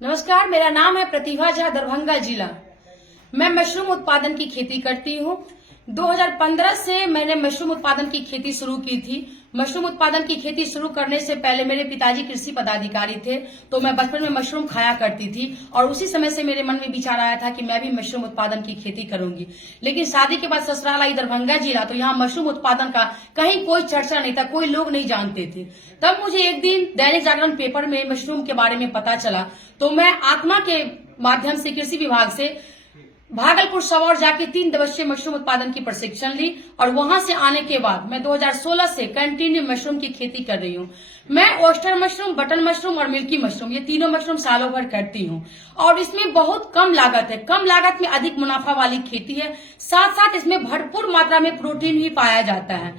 नमस्कार, मेरा नाम है प्रतिभा झा, दरभंगा जिला। मैं मशरूम उत्पादन की खेती करती हूँ। 2015 से मैंने मशरूम उत्पादन की खेती शुरू की थी। मशरूम उत्पादन की खेती शुरू करने से पहले मेरे पिताजी कृषि पदाधिकारी थे, तो मैं बचपन में मशरूम खाया करती थी और उसी समय से मेरे मन में विचार आया था कि मैं भी मशरूम उत्पादन की खेती करूंगी। लेकिन शादी के बाद ससुराल आई दरभंगा जिला, तो यहाँ मशरूम उत्पादन का कहीं कोई चर्चा नहीं था, कोई लोग नहीं जानते थे। तब मुझे एक दिन दैनिक जागरण पेपर में मशरूम के बारे में पता चला, तो मैं आत्मा के माध्यम से कृषि विभाग से भागलपुर सवार जाके 3 दिवसीय मशरूम उत्पादन की प्रशिक्षण ली और वहां से आने के बाद मैं 2016 से कंटिन्यू मशरूम की खेती कर रही हूँ। मैं ओस्टर मशरूम, बटन मशरूम और मिल्की मशरूम, ये तीनों मशरूम सालों भर करती हूँ और इसमें बहुत कम लागत है। कम लागत में अधिक मुनाफा वाली खेती है। साथ साथ इसमें भरपूर मात्रा में प्रोटीन भी पाया जाता है।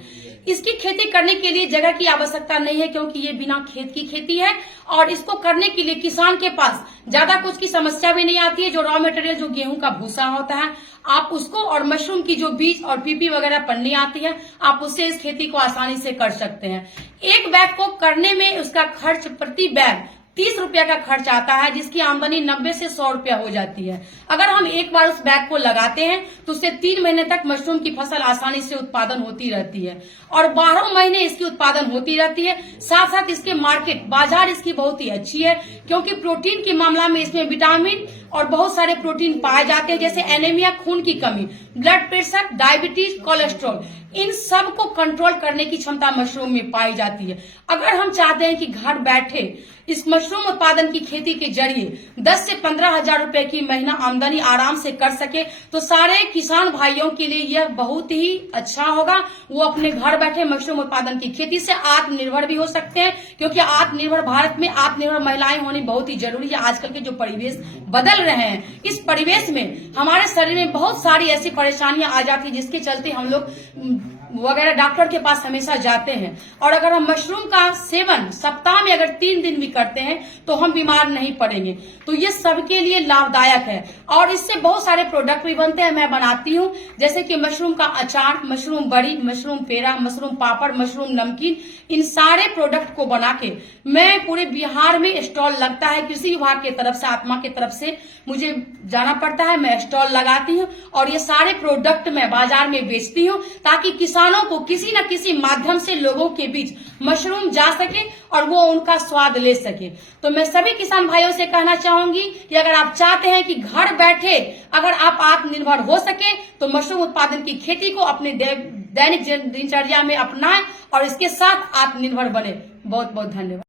इसकी खेती करने के लिए जगह की आवश्यकता नहीं है, क्योंकि ये बिना खेत की खेती है और इसको करने के लिए किसान के पास ज्यादा कुछ की समस्या भी नहीं आती है। जो रॉ मटेरियल, जो गेहूं का भूसा होता है, आप उसको, और मशरूम की जो बीज और पीपी वगैरह पन्नी आती है, आप उससे इस खेती को आसानी से कर सकते हैं। एक बैग को करने में उसका खर्च प्रति बैग 30 रुपया का खर्च आता है, जिसकी आमदनी 90 से 100 रुपया हो जाती है। अगर हम एक बार उस बैग को लगाते हैं तो उससे 3 महीने तक मशरूम की फसल आसानी से उत्पादन होती रहती है और 12 महीने इसकी उत्पादन होती रहती है। साथ साथ इसके मार्केट, बाजार इसकी बहुत ही अच्छी है, क्योंकि प्रोटीन के मामला में इसमें विटामिन और बहुत सारे प्रोटीन पाए जाते हैं, जैसे एनीमिया, खून की कमी, ब्लड प्रेशर, डायबिटीज, कोलेस्ट्रॉल, इन सब को कंट्रोल करने की क्षमता मशरूम में पाई जाती है। अगर हम चाहते हैं कि घर बैठे इस मशरूम उत्पादन की खेती के जरिए 10 से 15 हजार रुपए की महीना आमदनी आराम से कर सके, तो सारे किसान भाइयों के लिए यह बहुत ही अच्छा होगा। वो अपने घर बैठे मशरूम उत्पादन की खेती से आत्मनिर्भर भी हो सकते हैं, क्योंकि आत्मनिर्भर भारत में आत्मनिर्भर महिलाएं होनी बहुत ही जरूरी है। आजकल के जो परिवेश बदल रहे हैं, इस परिवेश में हमारे शरीर में बहुत सारी ऐसी परेशानियां आ जाती है, जिसके चलते हम लोग वगैरह डॉक्टर के पास हमेशा जाते हैं। और अगर हम मशरूम का सेवन सप्ताह में अगर 3 दिन भी करते हैं तो हम बीमार नहीं पड़ेंगे। तो ये सबके लिए लाभदायक है और इससे बहुत सारे प्रोडक्ट भी बनते हैं, मैं बनाती हूँ, जैसे कि मशरूम का अचार, मशरूम बड़ी, मशरूम पेड़ा, मशरूम पापड़, मशरूम नमकीन। इन सारे प्रोडक्ट को बना के मैं पूरे बिहार में स्टॉल लगता है, कृषि विभाग की तरफ से, आत्मा की तरफ से मुझे जाना पड़ता है, मैं स्टॉल लगाती हूँ और ये सारे प्रोडक्ट मैं बाजार में बेचती हूँ, ताकि किसानों को किसी न किसी माध्यम से लोगों के बीच मशरूम जा सके और वो उनका स्वाद ले सके। तो मैं सभी किसान भाइयों से कहना चाहूंगी कि अगर आप चाहते हैं कि घर बैठे अगर आप आत्मनिर्भर हो सके, तो मशरूम उत्पादन की खेती को अपने दैनिक दिनचर्या में अपनाएं और इसके साथ आत्मनिर्भर बने। बहुत बहुत धन्यवाद।